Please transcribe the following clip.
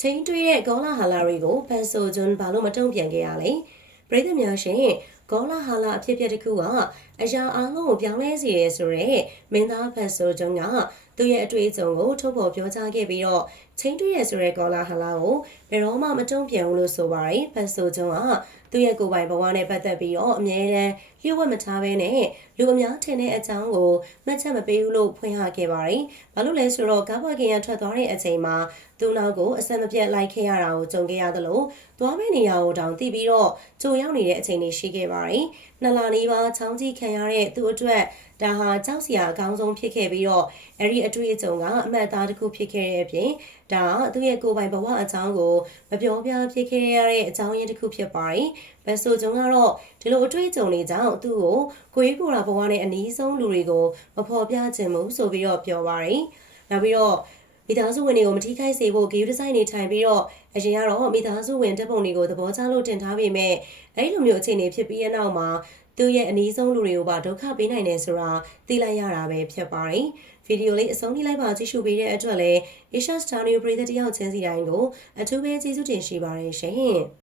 ချိန်တွေးတဲ့ဂေါလာဟာလာတွေကိုဖန်ဆိုဂျွန်းဘာလို့မတုံ့ပြန်ခဲ့ရလဲပရိသတ်များရှင်ဂေါလာဟာလာအဖြစ်အပျက်တစ်ခုကအရာအားလုံးကိုပြောင်းလဲစေရဲဆိုတော့မင်းသားဖန်ဆိုဂျွန်းက သူ့ရဲ့အတွေ့အကြုံကိုထုတ်ဖော်ပြောကြားခဲ့ပြီးတော့ချိန်တွေးရဲဆိုတဲ့ဂေါလာဟာလာကိုဘယ်တော့မှမတုံ့ပြန်ဘူးလို့ဆိုပါတယ်ဖန်ဆိုဂျွန်းကသူ့ရဲ့ကိုယ်ပိုင်ဘဝနဲ့ပတ်သက်ပြီးတော့အမြဲတမ်းလျှို့ဝှက်မထားဘဲနဲ့လူအများထင်တဲ့အကြောင်းကိုမှတ်ချက်မပေးဘူးလို့ဖွင့်ဟခဲ့ပါတယ်။ဘာလို့လဲဆိုတော့ကားပါကင်ရထွက်သွားတဲ့အချိန်မှာသူ့နောက်ကိုအဆက်မပြတ်လိုက်ခဲ့ရတာကိုကြုံခဲ့ရသလိုသွားမယ့်နေရာကိုတောင်သိပြီးတော့ကြိုရောက်နေတဲ့အချိန်တွေရှိခဲ့ပါတယ်။နှစ်လနီးပါးချောင်းကြီးခံရတဲ့သူ့အတွက်ဒါဟာကြောက်စရာအကောင်းဆုံးဖြစ်ခဲ့ပြီးတော့အဲ့ဒီအတွေ့အကြုံကအမှတ်အသားတစ်ခုဖြစ်ခဲ့တဲ့အပြင်ဒါကသူ့ရဲ့ကိုယ်ပိုင်ဘဝအကြောင်းကိုမပြောပြဖြစ်ခဲ့ရတဲ့အကြောင်းရင်းတစ်ခုဖြစ်ပါတယ်။ဘယ်ဆိုကြုံကတော့ဒီလိုအတွေ့အကြုံတွေကြောင့်သူ့ကိုကိုယ်ရေးကိုယ်တာဘဝနဲ့အနည်းဆုံးလူတွေကိုမဖော်ပြခြင်းဘူးဆိုပြီးတော့ပြောပါတယ်။နောက်ပြီးတော့ မိသားစုဝင်တွေကိုမထိခိုက်စေဖို့ဂေယူဒီဇိုင်းတွေထိုင်ပြီးတော့အရင်ကတော့မိသားစုဝင်တပ်ပုံတွေကိုသဘောကျလို့တင်ထားပေမဲ့အဲ့လိုမျိုးအခြေအနေဖြစ်ပြီးတဲ့နောက်မှာသူ့ရဲ့အနည်းဆုံးလူတွေကိုပါဒုက္ခပေးနိုင်တယ်ဆိုတာသိလိုက်ရတာပဲဖြစ်ပါတယ်။ဗီဒီယိုလေးအဆုံးထိလိုက်ပါကြည့်ရှုပေးတဲ့အတွက်လည်း Asia Star News ပရိသတ်တယောက်ချင်းစီတိုင်းကိုအထူးပဲကျေးဇူးတင်ရှိပါတယ်ရှင်။